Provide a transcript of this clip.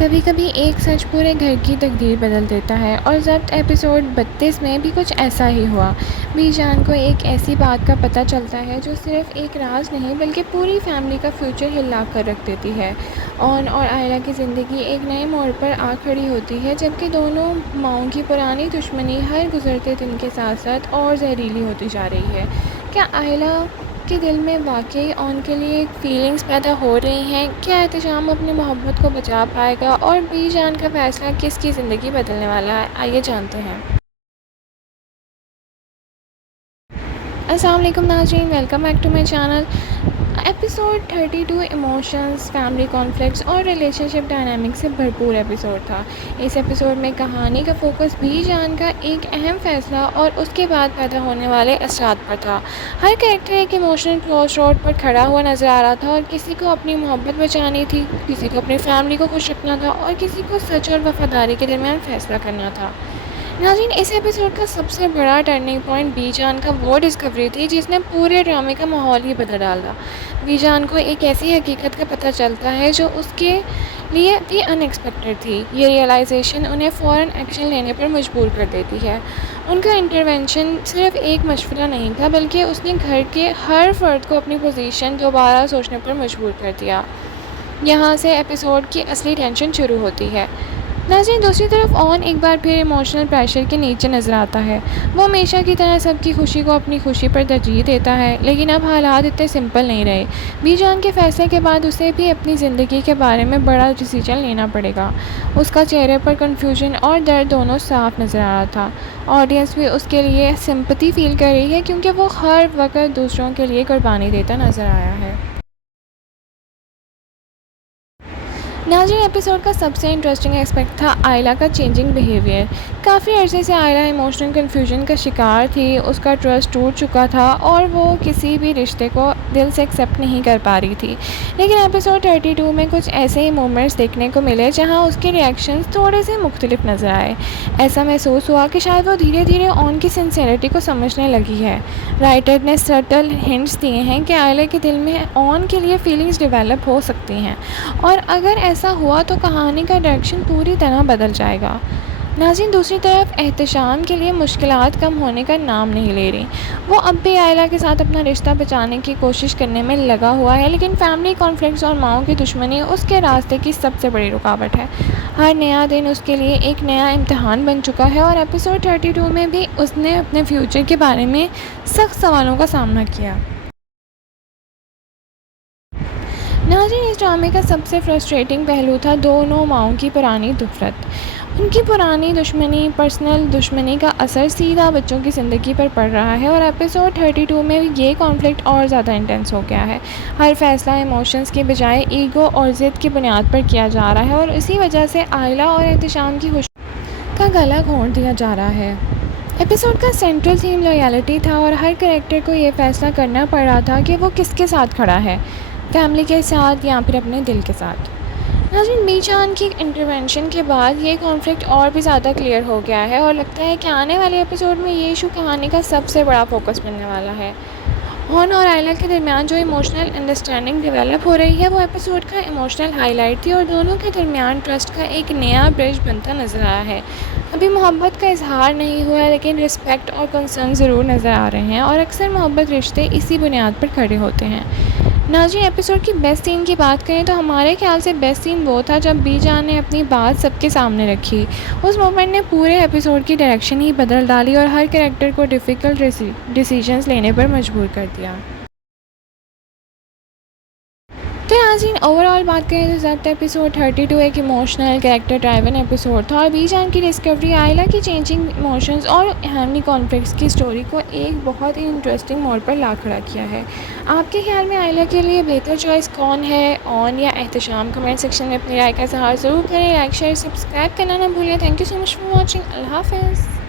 کبھی کبھی ایک سچ پورے گھر کی تقدیر بدل دیتا ہے، اور ضبط ایپیسوڈ 32 میں بھی کچھ ایسا ہی ہوا۔ بی جان کو ایک ایسی بات کا پتہ چلتا ہے جو صرف ایک راز نہیں بلکہ پوری فیملی کا فیوچر ہلا کر رکھ دیتی ہے۔ اون اور آئلہ کی زندگی ایک نئے موڑ پر آ کھڑی ہوتی ہے، جبکہ دونوں ماؤں کی پرانی دشمنی ہر گزرتے دن کے ساتھ ساتھ اور زہریلی ہوتی جا رہی ہے۔ کیا آئلہ کے دل میں واقعی اون کے لیے فیلنگز پیدا ہو رہی ہیں؟ کیا احتشام اپنی محبت کو بچا پائے گا؟ اور بی جان کا فیصلہ کس کی زندگی بدلنے والا ہے؟ آئیے جانتے ہیں۔ السلام علیکم ناظرین، welcome back to my channel. Episode 32 emotions, family conflicts اور ریلیشن شپ ڈائنامک سے بھرپور ایپیسوڈ تھا۔ اس ایپیسوڈ میں کہانی کا فوکس بی جان کا ایک اہم فیصلہ اور اس کے بعد پیدا ہونے والے اثرات پر تھا۔ ہر کریکٹر ایک ایموشنل کراس روڈ پر کھڑا ہوا نظر آ رہا تھا، اور کسی کو اپنی محبت بچانی تھی، کسی کو اپنی فیملی کو خوش رکھنا تھا، اور کسی کو سچ اور وفاداری کے درمیان فیصلہ کرنا تھا۔ ناظرین، اس ایپیسوڈ کا سب سے بڑا ٹرننگ پوائنٹ بی جان کا وہ ڈسکوری تھی جس نے پورے ڈرامے کا ماحول ہی بدل ڈالا۔ بی جان کو ایک ایسی حقیقت کا پتہ چلتا ہے جو اس کے لیے بھی ان ایکسپیکٹڈ تھی۔ یہ ریئلائزیشن انہیں فوراً ایکشن لینے پر مجبور کر دیتی ہے۔ ان کا انٹرونشن صرف ایک مشورہ نہیں تھا، بلکہ اس نے گھر کے ہر فرد کو اپنی پوزیشن دوبارہ سوچنے پر مجبور کر دیا۔ یہاں سے ایپیسوڈ کی اصلی ٹینشن شروع ہوتی ہے۔ ناظرین، دوسری طرف اون ایک بار پھر ایموشنل پریشر کے نیچے نظر آتا ہے۔ وہ ہمیشہ کی طرح سب کی خوشی کو اپنی خوشی پر ترجیح دیتا ہے، لیکن اب حالات اتنے سمپل نہیں رہے۔ بی جان کے فیصلے کے بعد اسے بھی اپنی زندگی کے بارے میں بڑا ڈیسیژن لینا پڑے گا۔ اس کا چہرے پر کنفیوژن اور درد دونوں صاف نظر آ رہا تھا۔ آڈینس بھی اس کے لیے سمپتھی فیل کر رہی ہے، کیونکہ وہ ہر وقت دوسروں کے لیے قربانی دیتا نظر آیا ہے۔ ناظرین، ایپیسوڈ کا سب سے انٹرسٹنگ ایسپیکٹ تھا آئلہ کا چینجنگ بیہیویئر۔ کافی عرصے سے آئلہ ایموشنل کنفیوژن کا شکار تھی، اس کا ٹرسٹ ٹوٹ چکا تھا اور وہ کسی بھی رشتے کو دل سے ایکسیپٹ نہیں کر پا رہی تھی۔ لیکن ایپیسوڈ 32 میں کچھ ایسے ہی مومنٹس دیکھنے کو ملے جہاں اس کے ریئیکشنز تھوڑے سے مختلف نظر آئے۔ ایسا محسوس ہوا کہ شاید وہ دھیرے دھیرے اون کی سنسیئرٹی کو سمجھنے لگی ہے۔ رائٹر نے سٹل ہنٹس دیے ہیں کہ آئلہ کے دل میں اون کے لیے فیلنگز ڈیولپ ہو سکتی ہیں، اور اگر ایسا ہوا تو کہانی کا ڈائریکشن پوری طرح بدل جائے گا۔ ناظرین، دوسری طرف احتشام کے لیے مشکلات کم ہونے کا نام نہیں لے رہی۔ وہ اب بھی آئلہ کے ساتھ اپنا رشتہ بچانے کی کوشش کرنے میں لگا ہوا ہے، لیکن فیملی کانفلکٹس اور ماؤں کی دشمنی اس کے راستے کی سب سے بڑی رکاوٹ ہے۔ ہر نیا دن اس کے لیے ایک نیا امتحان بن چکا ہے، اور ایپیسوڈ 32 میں بھی اس نے اپنے فیوچر کے بارے میں سخت سوالوں کا سامنا کیا۔ ناظرین، اس ڈرامے کا سب سے فرسٹریٹنگ پہلو تھا دونوں ماؤں کی پرانی نفرت۔ ان کی پرانی دشمنی، پرسنل دشمنی کا اثر سیدھا بچوں کی زندگی پر پڑ رہا ہے، اور ایپیسوڈ 32 میں یہ کانفلکٹ اور زیادہ انٹینس ہو گیا ہے۔ ہر فیصلہ ایموشنز کے بجائے ایگو اور ضد کی بنیاد پر کیا جا رہا ہے، اور اسی وجہ سے آئلہ اور احتشام کی خوشی کا گلا گھونٹ دیا جا رہا ہے۔ ایپیسوڈ کا سینٹرل تھیم لویلٹی تھا، اور ہر کریکٹر کو یہ فیصلہ کرنا پڑ رہا تھا کہ وہ کس کے ساتھ کھڑا ہے، فیملی کے ساتھ یا پھر اپنے دل کے ساتھ۔ ناظرین، بی جان کی انٹرونشن کے بعد یہ کانفلکٹ اور بھی زیادہ کلیئر ہو گیا ہے، اور لگتا ہے کہ آنے والے ایپیسوڈ میں یہ ایشو کہانی کا سب سے بڑا فوکس بننے والا ہے۔ اون اور آئلہ کے درمیان جو ایموشنل انڈرسٹینڈنگ ڈیولپ ہو رہی ہے وہ ایپیسوڈ کا ایموشنل ہائی لائٹ تھی، اور دونوں کے درمیان ٹرسٹ کا ایک نیا برج بنتا نظر آیا ہے۔ ابھی محبت کا اظہار نہیں ہوا، لیکن رسپیکٹ اور کنسرن ضرور نظر آ رہے ہیں، اور اکثر محبت رشتے اسی بنیاد پر کھڑے ہوتے ہیں۔ ناظرین، ایپیسوڈ کی بیسٹ سین کی بات کریں تو ہمارے خیال سے بیسٹ سین وہ تھا جب بی جان نے اپنی بات سب کے سامنے رکھی۔ اس مومنٹ نے پورے ایپیسوڈ کی ڈائریکشن ہی بدل ڈالی، اور ہر کریکٹر کو ڈیفیکلٹ ڈیسیژنز لینے پر مجبور کر دیا۔ تو ناظرین، اوور آل بات کریں تو ضبط ایپیسوڈ 32 ایک ایموشنل کریکٹر ڈرائیون ایپیسوڈ تھا، اور بی جان کی ڈسکوری، آئلہ کی چینجنگ ایموشنز اور فیملی کانفلکٹس کی سٹوری کو ایک بہت ہی انٹرسٹنگ موڑ پر لا کھڑا کیا ہے۔ آپ کے خیال میں آئلہ کے لیے بہتر چوائس کون ہے، اون یا احتشام؟ کمنٹ سیکشن میں اپنی رائے کا اظہار ضرور کریں۔ لائک، شیئر، سبسکرائب کرنا نہ بھولیں۔ Thank you so much for watching. اللہ حافظ۔